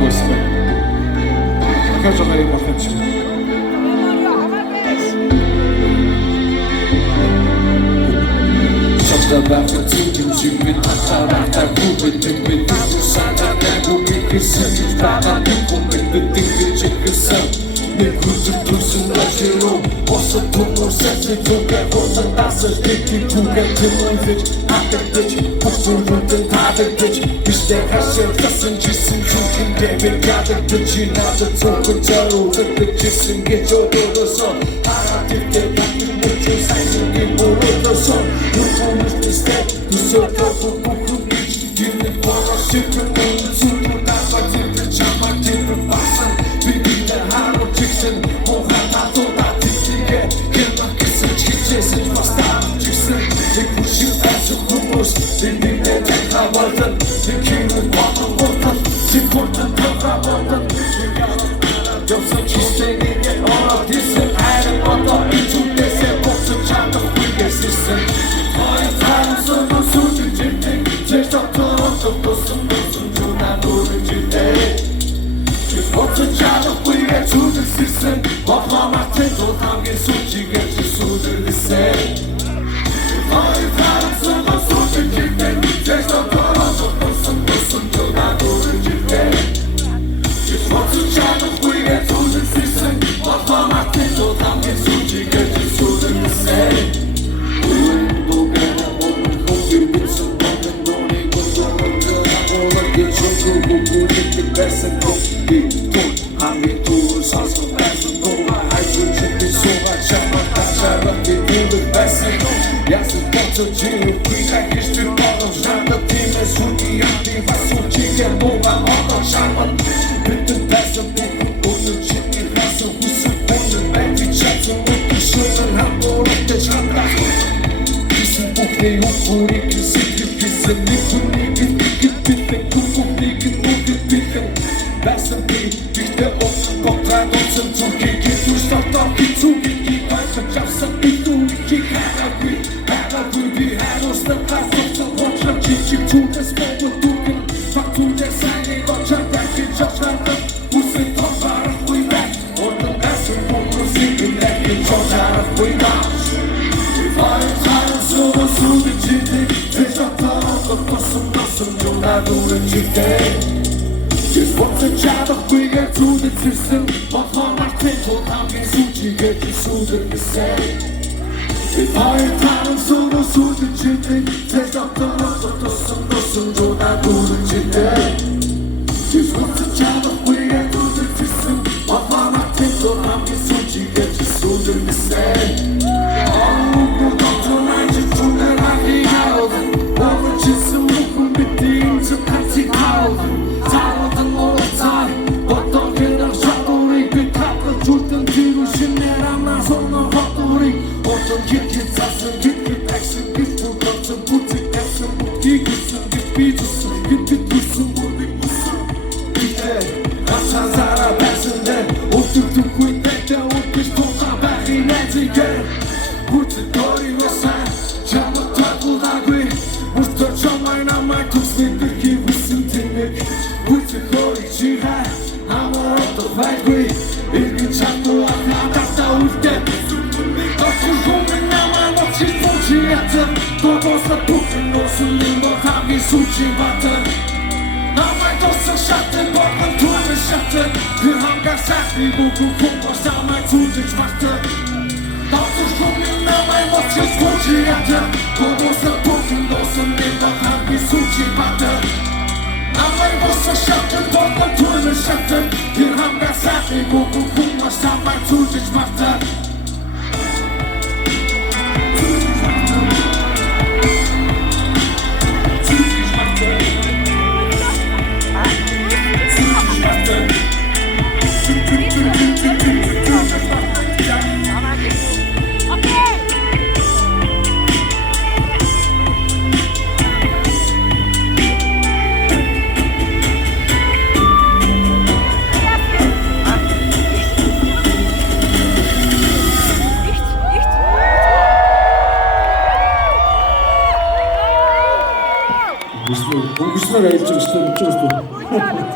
하고 있습니다. 켜져가 음악한 친구. Şapta tüm cümle hatta kuvvetim ve sana bu bir kısım Praga kuvvet bir çıkısı Ne kurtulursun acıro Osa tumur sesi Tuge orta tasır Deki tuge tümüzük Ateş Kusurudun tadedeç İşte her şey kasıncısın Çünkü devir kadedeçin Adı tokun çarıdıdıcısın Geç odurursun Aratifte bakın ucu saysın gibi vurursun Vurulmuş istek Bu sokakı bokun iç Günlük bana şıkkın Unutur Darbatırdı çamak gibi basın Birbirine haro çıksın O hata doda tikliğe Gelmek kısın çiçesin Bastarım çıksın Bir kuşun azı humus Birbirine tek havadın Dikinin bağlı ortan Çıkortun kavramadın Yoksa çisteğine ona dilsin Ayrım onda içim dese Boksun çandık bilgesizsin Hayatlarım sonu sucu ciddi Çeştatın Tutlusun Cuna nuru ciddi Boksun çandık bilgesizsin Baklamak tek oltan bir suçu geçi sudur lise Hayatlarım sonu sucu ciddi Çeştatın Tutlusun Cuna nuru ciddi Boksun çandık bilgesizsin Baklamak tek oltan bir suçu geçi sudur lise Өнгөрснөр айлж байгаа шүү дээ.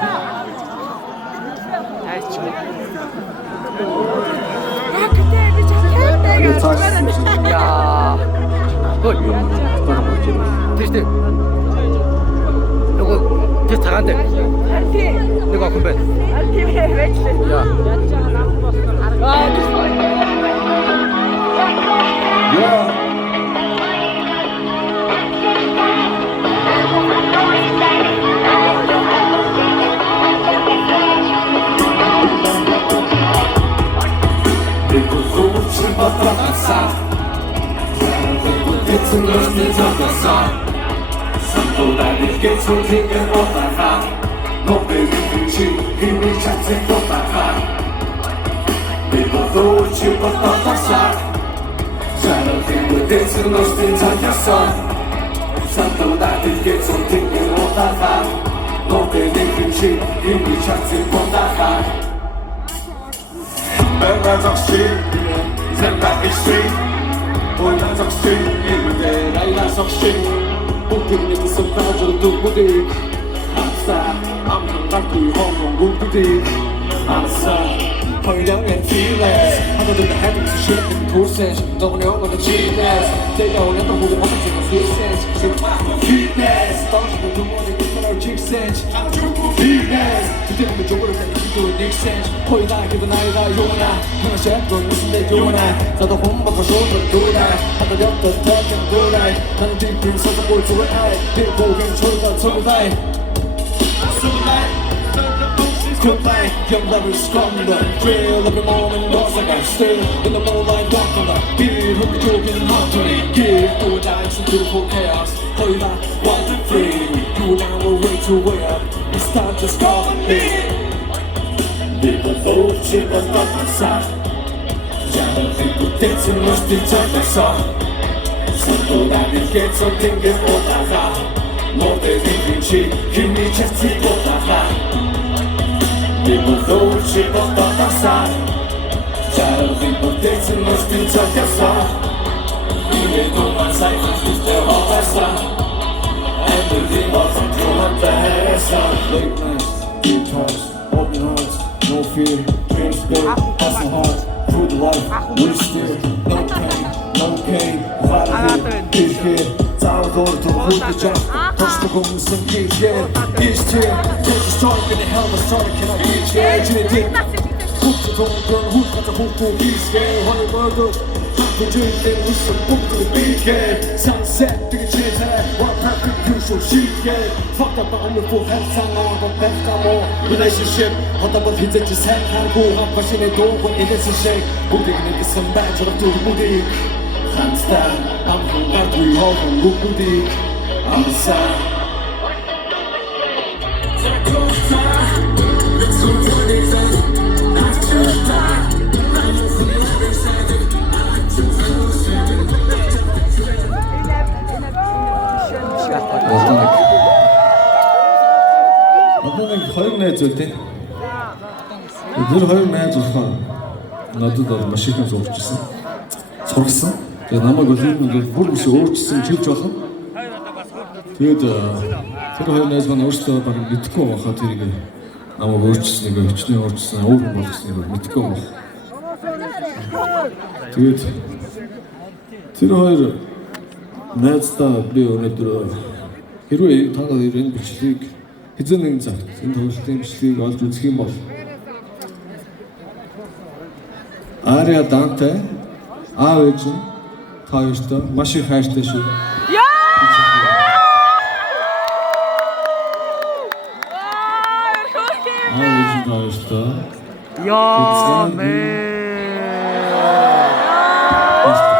야, 헐. 테스트. 요거 테스트 잘한대. 내가 건배. 야. 산도다리게 소리를 오다가 너의 빛이 힘이 자체 돋다가 믿어도 집었던 사 자라된 무대에서 nostin 자겼어 산도다리게 소리를 오다가 너의 빛이 힘이 자체 돋다가 내가 적시 생각이 시 보이는 적시 이르게 나이가 적시 Booking niggas some vibes on the dude outside, I'm from Lucky home on Woody outside, young and fearless 하나 둘다 having some shit in the process 너무 영어는 genius 내가 올렸던 모든 모습 중에 fitness fitness 떨어지는 눈물이 끝나는 직센스 fitness 그때는 조금을 내는 기도의 닉센스 포이나기도 나이가 요나 형은 셰프는 무슨 내 요나 나도 혼밥과 쇼는 도나 하다렸던 덕경 도라이 나는 뒷길 서서 뭘 좋아해 뒷고긴 소리가 소리다이 Goodbye, young lovers from the thrill every moment lost like I'm still in the moonlight dark on the beat hook talking mountain give to a dance and beautiful chaos 거의 다 one free you and I were way too way up it's time to start it people vote 집었던 반사 자녀들고 대체 멋진 적에서 손도 나는 계속 댕겨보다가 너의 빛이 힘이 채찍 보다가 People 집었던 박사 자라된 무대에서 멋진 적에서 이래도만 사이즈 때 허가사 Everything was a true 배에서 Late nights, deep talks, open hearts, no fear Dreams big, hustle hard, through the life We're still, no pain, no gain 화를 빌게 싸우도록 더 훑자 더시도 공승 기계 이스틸 Take a start in the hell of a start Can I reach it? 지네들 훅도 동전 훅가자 훅도 비슷해 화를 먹어 하고 줄때 웃음 훅도 비게 Sunset 되게 제대 One perfect crucial 쉽게 Fucked up I'm with full health 상황하고 뺏가모 Relationship 어떤 번 hit했지 생각하고 한 발신의 도구 innocent shake 무대기는 그 선배처럼 두 무대 I'm style, I'm from every hole from Woody I'm a side хоёр найз үлдээ. Тэр хоёр найз болохоор надад бол маш их юм сурчсан. Тэгээ намайг үлдээ бүр биш өөрчилсөн чилж болох. Тэгээд тэр хоёр найз маань өөрсдөө баг мэдэхгүй байхаа тэрийг намайг өөрчилснийг өчнөө өөрчилсөн өөр юм болгосныг мэдэхгүй байх. Тэгээд тэр хоёр найздаа би өнөөдөр хэрвээ та хоёр энэ бичлэгийг хэзээ нэгэн цагт энэ тоглолтын бичлэгийг олж үзэх юм бол Ария Данте аав ээж нь та хоёртой маш их хайртай шүү. 아우 진짜 멋있다. 야, 네. 멋있다.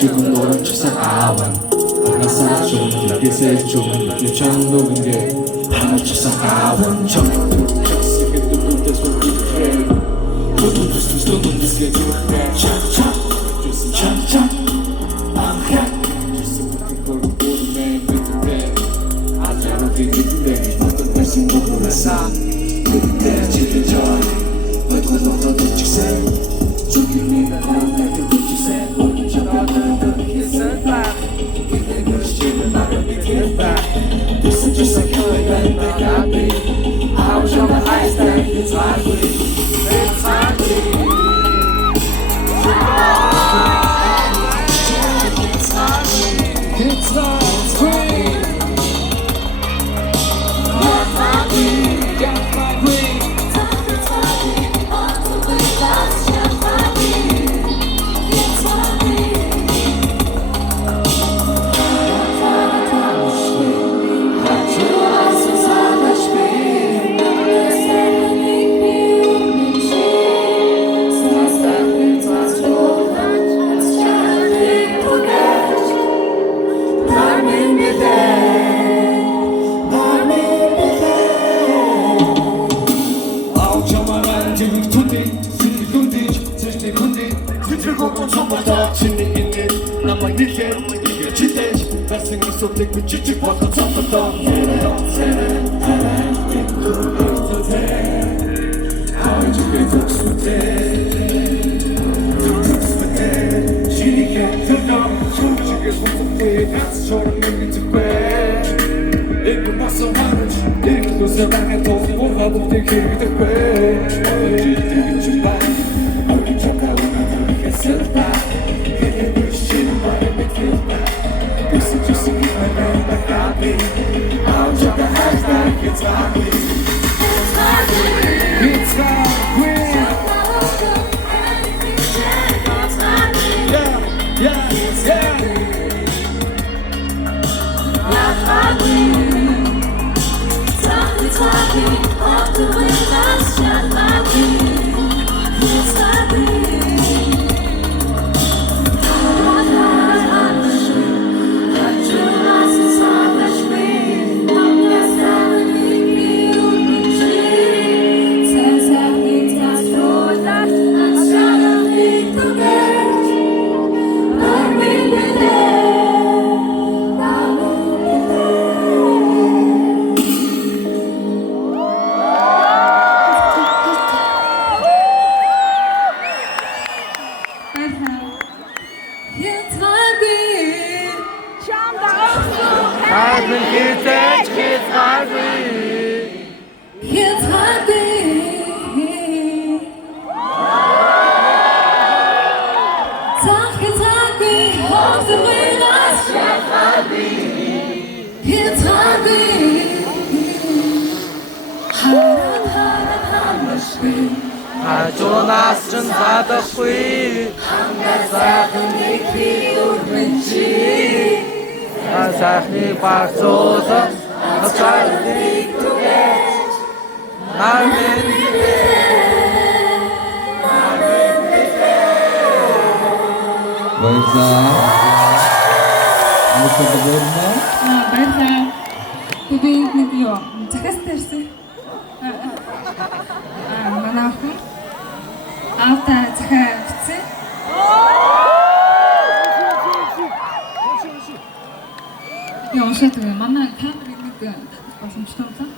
지금 너를 추상하원 나사 좀 깊게 Mesela Değercilik joy Ve konuda geçikse Çok ünlü konuda geçikse Olunca kadar kesinler Yine görüşçelim bana bir kere This is just a killer that got me I was on the ice that it's hungry It's hungry It's not free Not my way, just my way Take me chichi for the top of the How did you get folks with it? Folks with it She can't tell them She gets what to play That's short of me to quit It could not so much It goes around and told me I don't think you the quit All the G's taking you back Only jump out when I know you can sell it back Getting rich shit but it makes me back This is just a human man that got me I'll jump the hashtag, it's my way It's my way It's my way Yeah, yeah, yeah That's my way Talking, off the way, that's just my way It's my way Хажуунаас ч задахгүй Хангар сайхан их үрмэн чи сайхны багцуулах ачаалыг түгэж намын Баярлалаа. Бүгд нэг юу захаас тарьсан. Манай охин аавта захаа бичсэн. Яа уншаад байгаа. Манай камер нэг боломжтой болоо.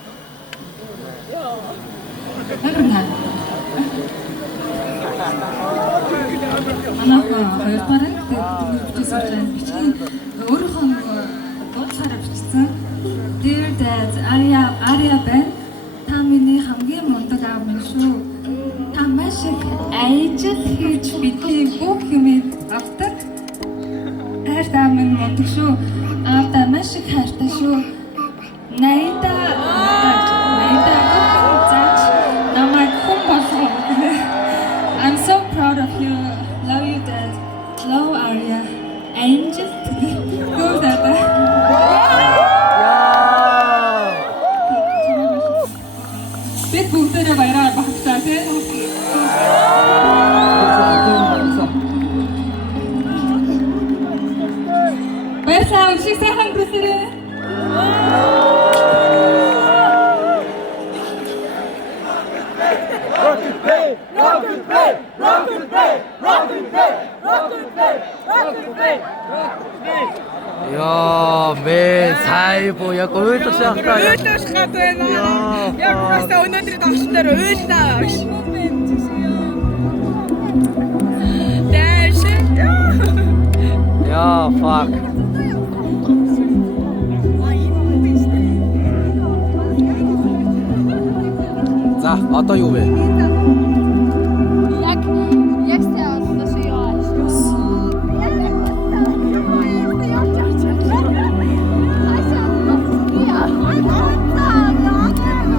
Манай хоёрдугаар бичсэн бичгийн өөрийнхөө нэг дуудлаараа бичсэн. Dear Dad, Arya байна. Та миний хамгийн мундаг аав минь шүү. Та маш их ажил хийж бидний бүх юмыг авдаг. Хайртай аав минь мундаг шүү. Аавдаа маш их хайртай шүү. Найдаа зааж намайг хүн болгоо. I'm so proud of you. Love you, Dad. Love Arya. Angel. Go, Dada. Бид бүгдээрээ баяраар багтаа тийм. Баярлалаа. Өшиг сайхан хүсэрээ. Яа, мэн сая боо яг ойлгож байгаа. Ойлгож гад байна. Яг просто өнөөдрийн давсан дээр ойлнаа. Дэш. Яа, fuck. За, одоо юу вэ?